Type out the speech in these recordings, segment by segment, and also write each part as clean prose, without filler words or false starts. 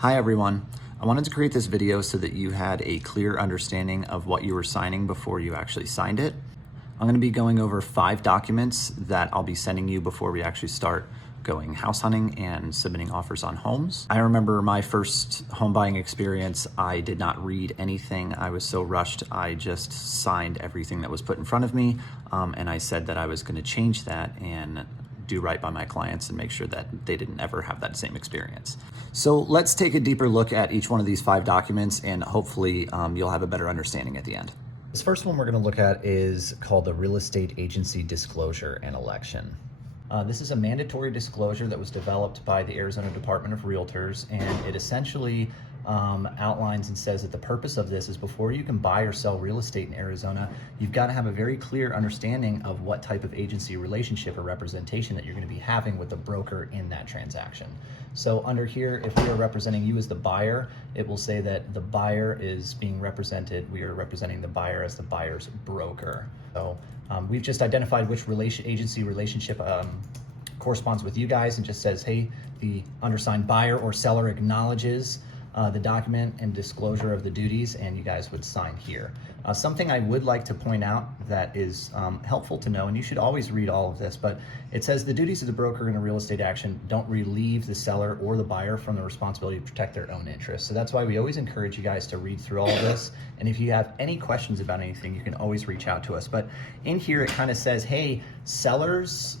Hi everyone. I wanted to create this video so that you had a clear understanding of what you were signing before you actually signed it. I'm going to be going over 5 documents that I'll be sending you before we actually start going house hunting and submitting offers on homes. I remember my first home buying experience, I did not read anything. I was so rushed, I just signed everything that was put in front of me, and I said that I was going to change that and do right by my clients and make sure that they didn't ever have that same experience. So let's take a deeper look at each one of these 5 documents, and hopefully you'll have a better understanding at the end. This first one we're going to look at is called the Real Estate Agency Disclosure and Election. This is a mandatory disclosure that was developed by the Arizona Department of Realtors, and it essentially outlines and says that the purpose of this is before you can buy or sell real estate in Arizona, you've got to have a very clear understanding of what type of agency relationship or representation that you're going to be having with the broker in that transaction. So under here, if we are representing you as the buyer, it will say that the buyer is being represented, we are representing the buyer as the buyer's broker. So we've just identified which agency relationship corresponds with you guys and just says, hey, the undersigned buyer or seller acknowledges the document and disclosure of the duties, and you guys would sign here. Something I would like to point out that is helpful to know, and you should always read all of this, but it says the duties of the broker in a real estate action don't relieve the seller or the buyer from the responsibility to protect their own interests. So that's why we always encourage you guys to read through all of this. And if you have any questions about anything, you can always reach out to us. But in here, it kind of says, hey, sellers,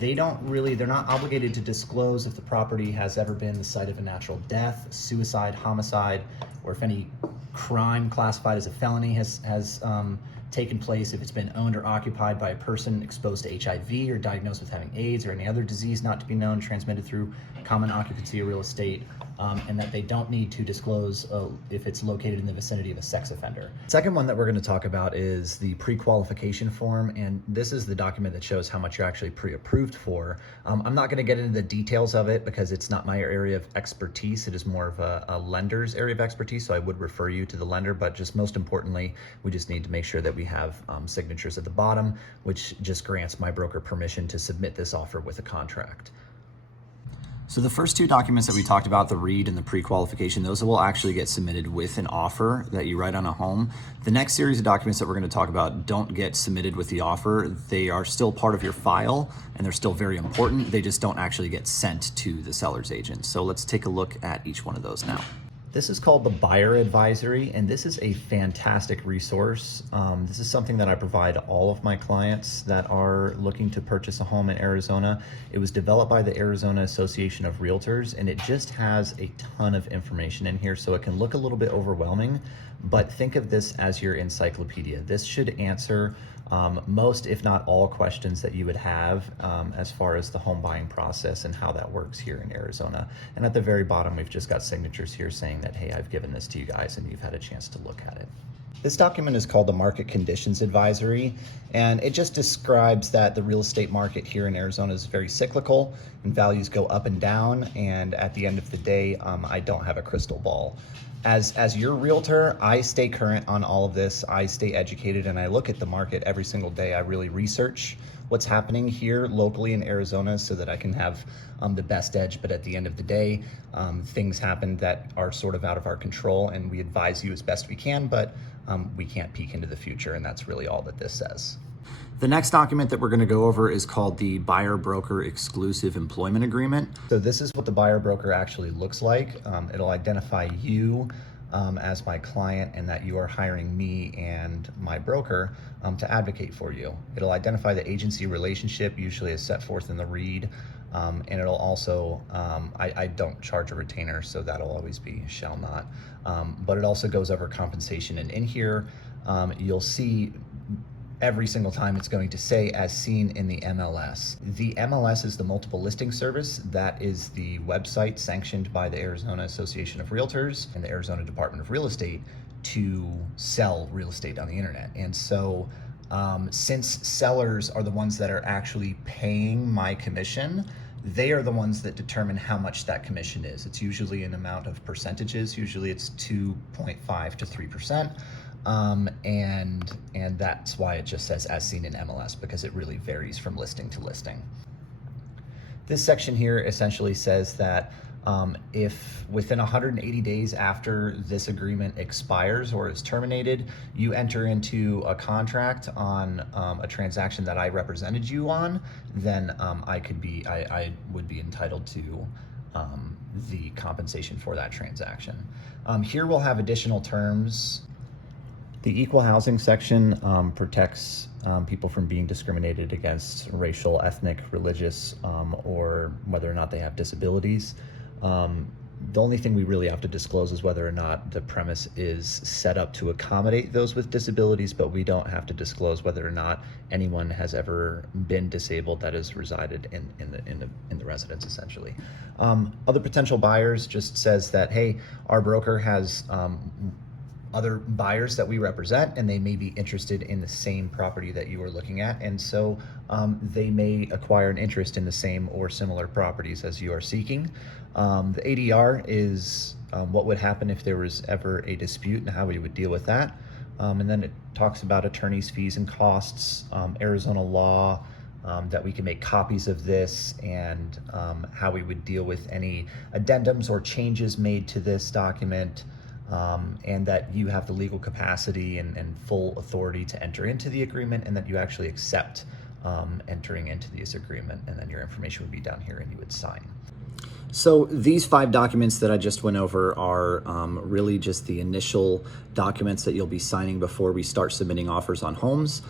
they're not obligated to disclose if the property has ever been the site of a natural death, suicide, homicide, or if any crime classified as a felony has taken place, if it's been owned or occupied by a person exposed to HIV or diagnosed with having AIDS or any other disease not to be known transmitted through common occupancy of real estate, and that they don't need to disclose if it's located in the vicinity of a sex offender. Second one that we're going to talk about is the pre-qualification form, and this is the document that shows how much you're actually pre-approved for. I'm not going to get into the details of it because it's not my area of expertise. It is more of a lender's area of expertise, so I would refer you to the lender, but just most importantly, we just need to make sure that we have signatures at the bottom, which just grants my broker permission to submit this offer with a contract. So the first 2 documents that we talked about, the READ and the pre-qualification, those will actually get submitted with an offer that you write on a home. The next series of documents that we're going to talk about don't get submitted with the offer. They are still part of your file and they're still very important. They just don't actually get sent to the seller's agent. So let's take a look at each one of those now. This is called the Buyer Advisory, and this is a fantastic resource. This is something that I provide all of my clients that are looking to purchase a home in Arizona. It was developed by the Arizona Association of Realtors, and it just has a ton of information in here, so it can look a little bit overwhelming, but think of this as your encyclopedia. This should answer most, if not all, questions that you would have as far as the home buying process and how that works here in Arizona. And at the very bottom, we've just got signatures here saying that, hey, I've given this to you guys and you've had a chance to look at it. This document is called the Market Conditions Advisory, and it just describes that the real estate market here in Arizona is very cyclical and values go up and down, and at the end of the day, I don't have a crystal ball. As your realtor, I stay current on all of this. I stay educated and I look at the market every single day. I really research what's happening here locally in Arizona so that I can have the best edge. But at the end of the day, things happen that are sort of out of our control, and we advise you as best we can, but we can't peek into the future, and that's really all that this says. The next document that we're going to go over is called the Buyer Broker Exclusive Employment Agreement. So this is what the buyer broker actually looks like. It'll identify you as my client and that you are hiring me and my broker to advocate for you. It'll identify the agency relationship, usually as set forth in the READ, and it'll also, I don't charge a retainer, so that'll always be shall not, but it also goes over compensation. And in here, you'll see every single time it's going to say as seen in the MLS. The MLS is the multiple listing service. That is the website sanctioned by the Arizona Association of Realtors and the Arizona Department of Real Estate to sell real estate on the internet. And so since sellers are the ones that are actually paying my commission, they are the ones that determine how much that commission is. It's usually an amount of percentages. Usually it's 2.5 to 3%. And that's why it just says as seen in MLS, because it really varies from listing to listing. This section here essentially says that If within 180 days after this agreement expires or is terminated, you enter into a contract on a transaction that I represented you on, then I would be entitled to the compensation for that transaction. Here we'll have additional terms. The equal housing section protects people from being discriminated against racial, ethnic, religious, or whether or not they have disabilities. The only thing we really have to disclose is whether or not the premise is set up to accommodate those with disabilities, but we don't have to disclose whether or not anyone has ever been disabled that has resided in the residence, essentially. Other potential buyers just says that, hey, our broker has other buyers that we represent, and they may be interested in the same property that you are looking at, and so they may acquire an interest in the same or similar properties as you are seeking. The ADR is what would happen if there was ever a dispute and how we would deal with that. And then it talks about attorney's fees and costs, Arizona law, that we can make copies of this, and how we would deal with any addendums or changes made to this document. And that you have the legal capacity and full authority to enter into the agreement, and that you actually accept entering into this agreement, and then your information would be down here and you would sign. So these 5 documents that I just went over are really just the initial documents that you'll be signing before we start submitting offers on homes.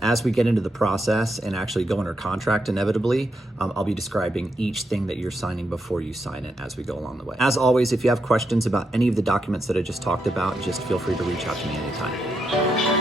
As we get into the process and actually go under contract inevitably, I'll be describing each thing that you're signing before you sign it as we go along the way. As always, if you have questions about any of the documents that I just talked about, just feel free to reach out to me anytime.